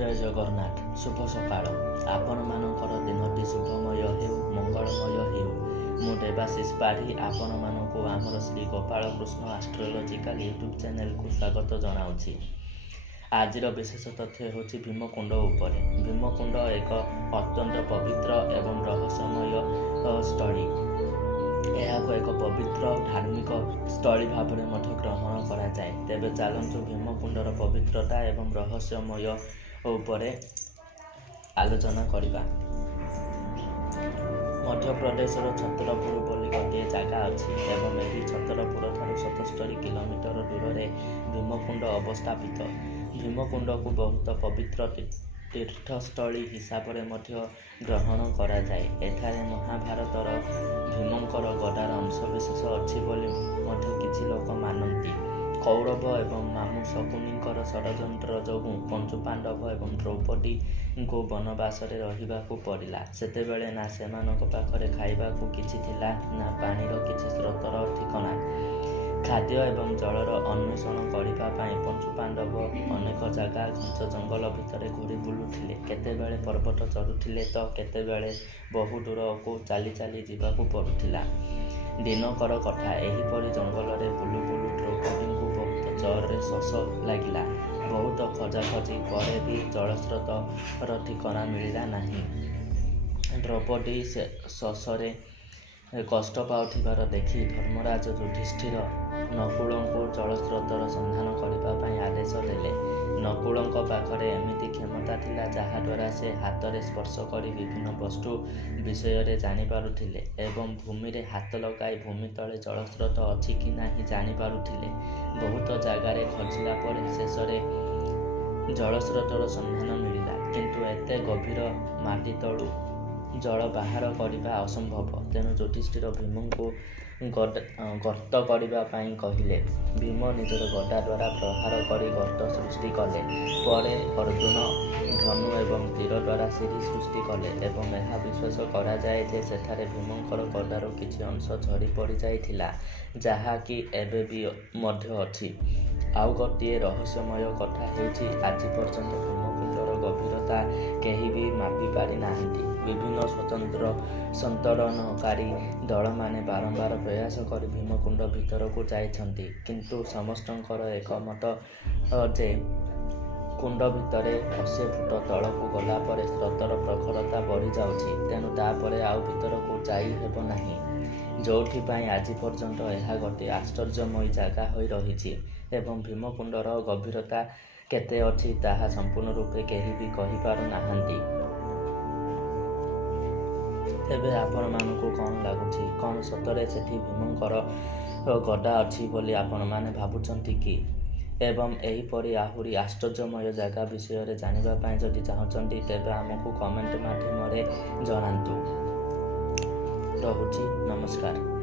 जय जगन्नाथ शुभ सकाळ आपणमानଙ୍କର दिनଟି शुभमय ହେଉ मंगलमय ହେଉ। ମୁଁ ଦେବାଶିଷ ପାଢ଼ୀ ଆପଣମାନଙ୍କୁ ଆମର ଶ୍ରୀ ଗୋପାଳ କୃଷ୍ଣ ଆଷ୍ଟ୍ରୋଲୋଜିକାଲ ୟୁଟ୍ୟୁବ୍ ଚ୍ୟାନେଲକୁ ସ୍ୱାଗତ ଜଣାଉଛି। ଆଜିର ବିଶେଷ ତଥ୍ୟ ହେଉଛି ଭୀମକୁଣ୍ଡ ଉପରେ। ଭୀମକୁଣ୍ଡ ଏକ ଅତ୍ୟନ୍ତ ପବିତ୍ର ଏବଂ ରହସ୍ୟମୟ ସ୍ଥଳୀ। ଏହାକୁ ଏକ ପବିତ୍ର ଧାର୍ମିକ ସ୍ଥଳୀ ଭାବରେ ମଧ୍ୟ ଗ୍ରହଣ କରାଯାଏ। ତେବେ ଚାଲନ୍ତୁ ଭୀମକୁଣ୍ଡର ପବିତ୍ରତା ଏବଂ ରହସ୍ୟମୟ ଉପରେ ଆଲୋଚନା କରିବା। ମଧ୍ୟପ୍ରଦେଶର ଛତରପୁର ବୋଲି ଗୋଟିଏ ଜାଗା ଅଛି ଏବଂ ଏହି ଛତରପୁରଠାରୁ 77 କିଲୋମିଟର ଦୂରରେ ଭୀମକୁଣ୍ଡ ଅବସ୍ଥାପିତ। ଭୀମକୁଣ୍ଡକୁ ବହୁତ ପବିତ୍ର ତୀର୍ଥସ୍ଥଳୀ ହିସାବରେ ମଧ୍ୟ ଗ୍ରହଣ କରାଯାଏ। ଏଠାରେ ମହାଭାରତର ଭୀମଙ୍କର ଗଦାର ଅଂଶବିଶେଷ ଅଛି ବୋଲି ମଧ୍ୟ କିଛି ଲୋକ ମାନନ୍ତି। କୌରବ ଏବଂ ମାମୁଁ ଶକୁନିଙ୍କର ଷଡ଼ଯନ୍ତ୍ର ଯୋଗୁଁ ପଞ୍ଚୁପାଣ୍ଡବ ଏବଂ ଦ୍ରୌପଦୀଙ୍କୁ ବନବାସରେ ରହିବାକୁ ପଡ଼ିଲା। ସେତେବେଳେ ନା ସେମାନଙ୍କ ପାଖରେ ଖାଇବାକୁ କିଛି ଥିଲା, ନା ପାଣିର କିଛି ସ୍ରୋତର ଠିକଣା। ଖାଦ୍ୟ ଏବଂ ଜଳର ଅନ୍ୱେଷଣ କରିବା ପାଇଁ ପଞ୍ଚୁପାଣ୍ଡବ ଅନେକ ଜାଗା ଘଞ୍ଚ ଜଙ୍ଗଲ ଭିତରେ ଘୂରି ବୁଲୁଥିଲେ। କେତେବେଳେ ପର୍ବତ ଚଢ଼ୁଥିଲେ ତ କେତେବେଳେ ବହୁ ଦୂରକୁ ଚାଲି ଚାଲି ଯିବାକୁ ପଡ଼ୁଥିଲା। ଦିନକର କଥା, ଏହିପରି ଜଙ୍ଗଲରେ ବୁଲୁ ବୁଲୁ ଦ୍ରୌପଦୀଙ୍କୁ ବହୁତ ଜୋରରେ ଶୋଷ ଲାଗିଲା। ବହୁତ ଖୋଜାଖୋଜି ପରେ ବି ଜଳସ୍ରୋତର ଠିକଣା ମିଳିଲା ନାହିଁ। ଦ୍ରୌପଦୀ ଶୋଷରେ କଷ୍ଟ ପାଉଥିବାର ଦେଖି ଧର୍ମରାଜ ଯୁଧିଷ୍ଠିର ନକୁଳଙ୍କୁ ଜଳସ୍ରୋତର ସନ୍ଧାନ କରିବା ପାଇଁ ଆଦେଶ ଦେଲେ। ନକୁଳଙ୍କ ପାଖରେ ଏମିତି କ୍ଷମତା ଥିଲା ଯାହାଦ୍ୱାରା ସେ ହାତରେ ସ୍ପର୍ଶ କରି ବିଭିନ୍ନ ବସ୍ତୁ ବିଷୟରେ ଜାଣିପାରୁଥିଲେ ଏବଂ ଭୂମିରେ ହାତ ଲଗାଇ ଭୂମି ତଳେ ଜଳସ୍ରୋତ ଅଛି କି ନାହିଁ ଜାଣିପାରୁଥିଲେ। ବହୁତ ଜାଗାରେ ଖୋଜିଲା ପରେ ଶେଷରେ ଜଳସ୍ରୋତର ସନ୍ଧାନ ମିଳିଲା, କିନ୍ତୁ ଏତେ ଗଭୀର ମାଟି ତଳୁ ଜଳ ବାହାର କରିବା ଅସମ୍ଭବ। ତେଣୁ ଯୁଧିଷ୍ଠିର ଭୀମଙ୍କୁ ଗର୍ତ୍ତ କରିବା ପାଇଁ କହିଲେ। ଭୀମ ନିଜର ଗଦା ଦ୍ୱାରା ପ୍ରହାର କରି ଗର୍ତ୍ତ ସୃଷ୍ଟି କଲେ। ପରେ ଅର୍ଜୁନ ଧନୁ ଏବଂ ତୀର ଦ୍ୱାରା ସିଡ଼ି ସୃଷ୍ଟି କଲେ ଏବଂ ଏହା ବିଶ୍ୱାସ କରାଯାଏ ଯେ ସେଠାରେ ଭୀମଙ୍କର ଗଦାରୁ କିଛି ଅଂଶ ଝଡ଼ି ପଡ଼ିଯାଇଥିଲା, ଯାହାକି ଏବେ ବି ମଧ୍ୟ ଅଛି। ଆଉ ଗୋଟିଏ ରହସ୍ୟମୟ କଥା ହେଉଛି ଆଜି ପର୍ଯ୍ୟନ୍ତ ଭୀମକୁଣ୍ଡର ଗଭୀରତା କେହି ବି ମାପି ପାରି ନାହାନ୍ତି। ବିଭିନ୍ନ ସ୍ୱତନ୍ତ୍ର ସନ୍ତରଣକାରୀ ଦଳମାନେ ବାରମ୍ବାର ପ୍ରୟାସ କରି ଭୀମକୁଣ୍ଡ ଭିତରକୁ ଯାଇଛନ୍ତି, କିନ୍ତୁ ସମସ୍ତଙ୍କର ଏକମତ ଯେ କୁଣ୍ଡ ଭିତରେ 80 ଫୁଟ ତଳକୁ ଗଲା ପରେ ସ୍ରୋତର ପ୍ରଖରତା ବଢ଼ିଯାଉଛି, ତେଣୁ ତାପରେ ଆଉ ଭିତରକୁ ଯାଇ ହେବ ନାହିଁ। ଯେଉଁଥିପାଇଁ ଆଜି ପର୍ଯ୍ୟନ୍ତ ଏହା ଗୋଟିଏ ଆଶ୍ଚର୍ଯ୍ୟମୟୀ ଜାଗା ହୋଇ ରହିଛି ଏବଂ ଭୀମକୁଣ୍ଡର ଗଭୀରତା କେତେ ଅଛି ତାହା ସମ୍ପୂର୍ଣ୍ଣ ରୂପେ କେହି ବି କହିପାରୁନାହାନ୍ତି। ତେବେ ଆପଣମାନଙ୍କୁ କ'ଣ ଲାଗୁଛି? କ'ଣ ସତରେ ସେଠି ଭୀମଙ୍କର ଗଦା ଅଛି ବୋଲି ଆପଣମାନେ ଭାବୁଛନ୍ତି କି? ଏବଂ ଏହିପରି ଆହୁରି ଆଶ୍ଚର୍ଯ୍ୟମୟ ଜାଗା ବିଷୟରେ ଜାଣିବା ପାଇଁ ଯଦି ଚାହୁଁଛନ୍ତି ତେବେ ଆମକୁ କମେଣ୍ଟ ମାଧ୍ୟମରେ ଜଣାନ୍ତୁ। ରହୁଛି, ନମସ୍କାର।